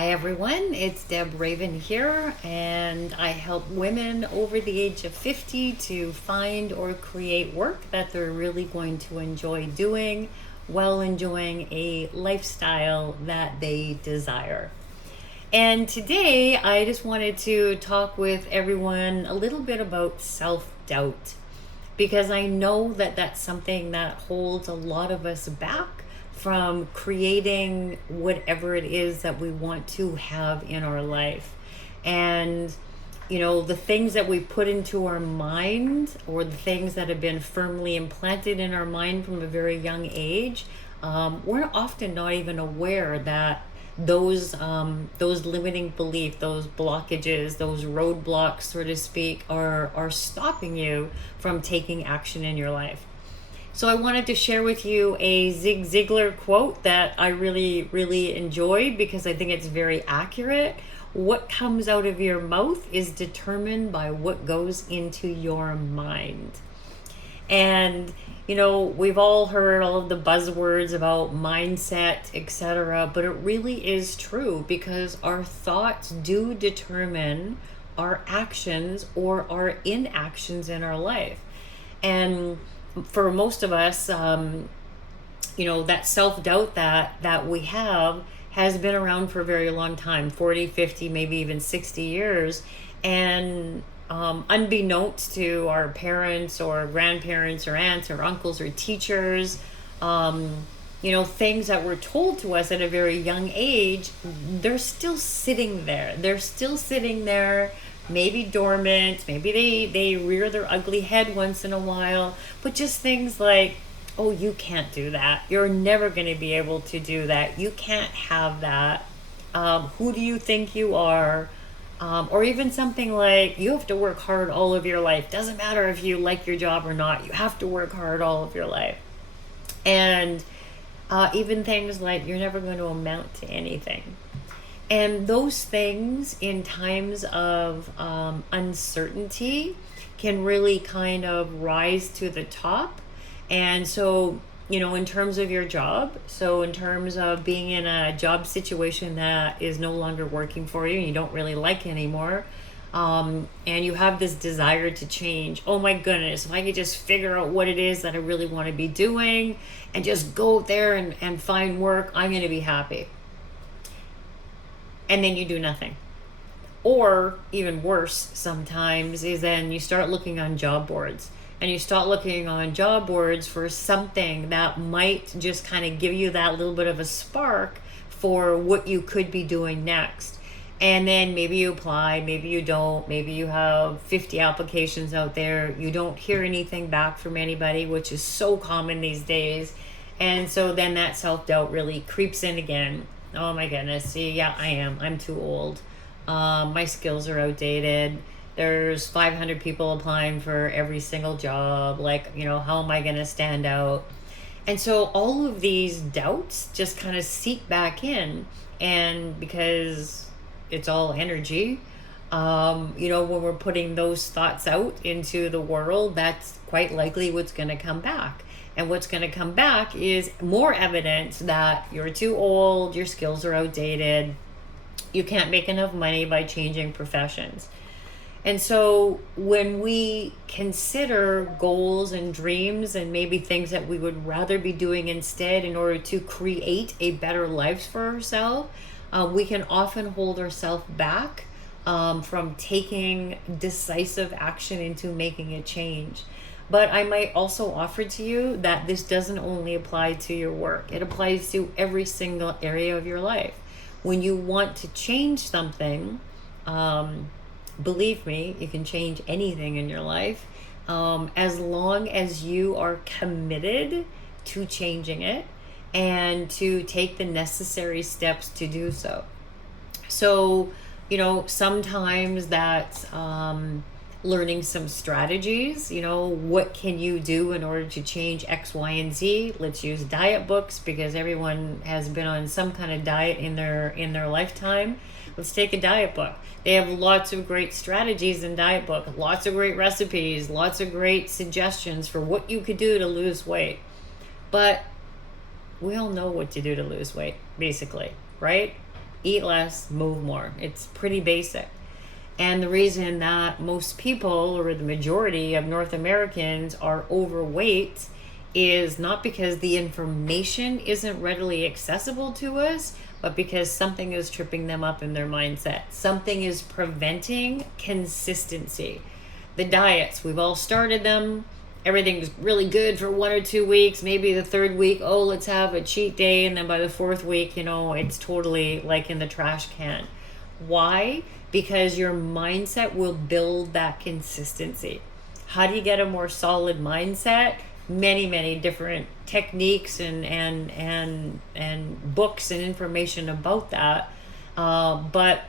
Hi everyone, it's Deb Raven here, and I help women over the age of 50 to find or create work that they're really going to enjoy doing while enjoying a lifestyle that they desire. And today I just wanted to talk with everyone a little bit about self-doubt because I know that that's something that holds a lot of us back from creating whatever it is that we want to have in our life. And the things that we put into our mind, or the things that have been firmly implanted in our mind from a very young age, we're often not even aware that those limiting beliefs, those blockages, those roadblocks, so to speak, are stopping you from taking action in your life. So I wanted to share with you a Zig Ziglar quote that I really, really enjoy because I think it's very accurate. What comes out of your mouth is determined by what goes into your mind. And we've all heard all of the buzzwords about mindset, etc., but it really is true because our thoughts do determine our actions or our inactions in our life. And for most of us, that self-doubt that we have has been around for a very long time, 40, 50, maybe even 60 years. And unbeknownst to our parents or grandparents or aunts or uncles or teachers, things that were told to us at a very young age, they're still sitting there. They're still sitting there, maybe dormant, maybe they rear their ugly head once in a while, but just things like, oh, you can't do that. You're never going to be able to do that. You can't have that. Who do you think you are? Or even something like, you have to work hard all of your life. Doesn't matter if you like your job or not. You have to work hard all of your life. And even things like, you're never going to amount to anything. And those things in times of uncertainty can really kind of rise to the top. And so, in terms of your job, so in terms of being in a job situation that is no longer working for you and you don't really like anymore, and you have this desire to change, oh my goodness, if I could just figure out what it is that I really want to be doing and just go there and find work, I'm going to be happy. And then you do nothing. Or even worse sometimes is then you start looking on job boards. And you start looking on job boards for something that might just kind of give you that little bit of a spark for what you could be doing next. And then maybe you apply, maybe you don't, maybe you have 50 applications out there. You don't hear anything back from anybody, which is so common these days. And so then that self-doubt really creeps in again. Oh my goodness, see, yeah, I'm too old. My skills are outdated. There's 500 people applying for every single job. How am I going to stand out? And so all of these doubts just kind of seep back in. And because it's all energy, when we're putting those thoughts out into the world, that's quite likely what's going to come back. And what's going to come back is more evidence that you're too old, your skills are outdated, you can't make enough money by changing professions. And so when we consider goals and dreams and maybe things that we would rather be doing instead in order to create a better life for ourselves, we can often hold ourselves back from taking decisive action into making a change. But I might also offer to you that this doesn't only apply to your work. It applies to every single area of your life. When you want to change something, believe me, you can change anything in your life as long as you are committed to changing it and to take the necessary steps to do so. So, sometimes that's learning some strategies. What can you do in order to change X, Y, and Z? Let's use diet books because everyone has been on some kind of diet in their lifetime. Let's take a diet book. They have lots of great strategies in diet book, lots of great recipes, lots of great suggestions for what you could do to lose weight. But we all know what to do to lose weight, basically, right? eat less, move more. It's pretty basic. And the reason that most people, or the majority of North Americans, are overweight is not because the information isn't readily accessible to us, but because something is tripping them up in their mindset. Something is preventing consistency. The diets, we've all started them. Everything's really good for 1 or 2 weeks. Maybe the third week, oh, let's have a cheat day. And then by the fourth week, it's totally like in the trash can. Why? Because your mindset will build that consistency. How do you get a more solid mindset? Many different techniques and books and information about that. But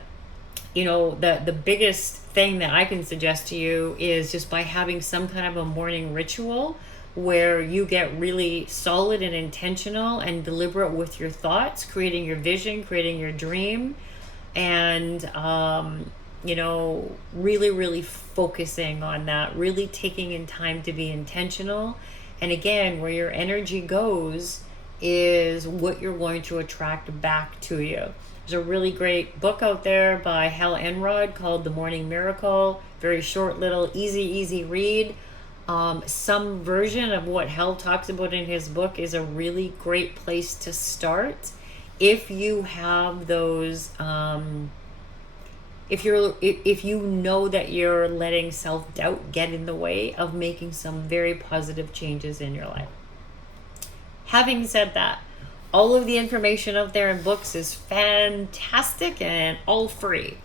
the biggest thing that I can suggest to you is just by having some kind of a morning ritual where you get really solid and intentional and deliberate with your thoughts, creating your vision, creating your dream, and really focusing on that, really taking in time to be intentional. And again, where your energy goes is what you're going to attract back to you. There's a really great book out there by Hal Enrod called The Morning Miracle. Very short, little, easy read. Some version of what Hal talks about in his book is a really great place to start if you have those. If you know that you're letting self-doubt get in the way of making some very positive changes in your life. Having said that, all of the information out there in books is fantastic and all free.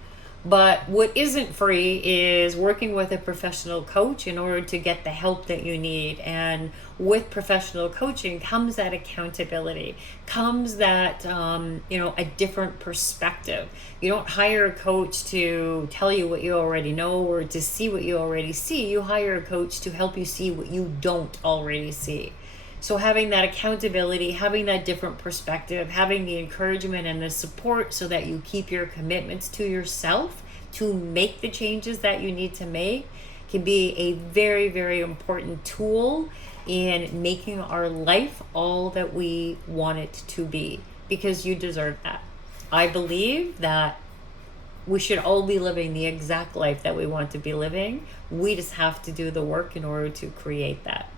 But what isn't free is working with a professional coach in order to get the help that you need. And with professional coaching comes that accountability, comes that, a different perspective. You don't hire a coach to tell you what you already know or to see what you already see. You hire a coach to help you see what you don't already see. So having that accountability, having that different perspective, having the encouragement and the support so that you keep your commitments to yourself to make the changes that you need to make can be a very important tool in making our life all that we want it to be, because you deserve that. I believe that we should all be living the exact life that we want to be living. We just have to do the work in order to create that.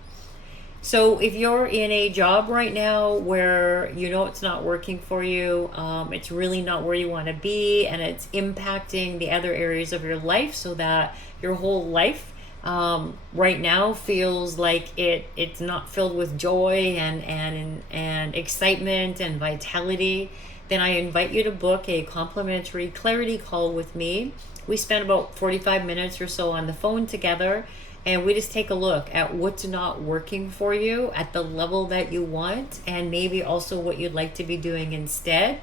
So if you're in a job right now where it's not working for you, it's really not where you want to be, and it's impacting the other areas of your life so that your whole life right now feels like it's not filled with joy and excitement and vitality, then I invite you to book a complimentary clarity call with me. We spend about 45 minutes or so on the phone together, and we just take a look at what's not working for you at the level that you want, and maybe also what you'd like to be doing instead.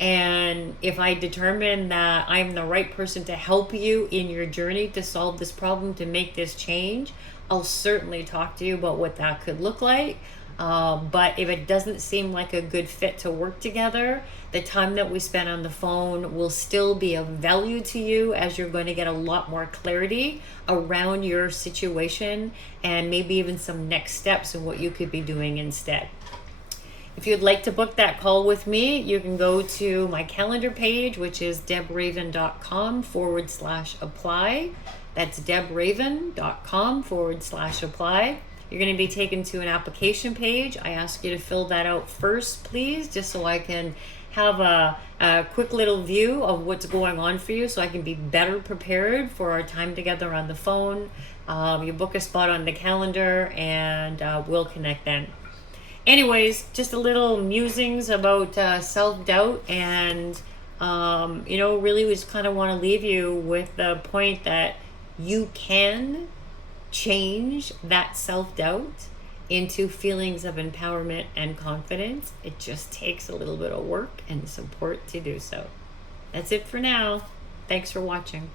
And if I determine that I'm the right person to help you in your journey to solve this problem, to make this change, I'll certainly talk to you about what that could look like. But if it doesn't seem like a good fit to work together, the time that we spend on the phone will still be of value to you, as you're going to get a lot more clarity around your situation and maybe even some next steps in what you could be doing instead. If you'd like to book that call with me, you can go to my calendar page, which is debraven.com/apply. That's debraven.com/apply. You're going to be taken to an application page. I ask you to fill that out first, please, just so I can have a quick little view of what's going on for you, so I can be better prepared for our time together on the phone. You book a spot on the calendar, and we'll connect then. Anyways, just a little musings about self-doubt, and really we just kind of want to leave you with the point that you can change that self-doubt into feelings of empowerment and confidence. It just takes a little bit of work and support to do so. That's it for now. Thanks for watching.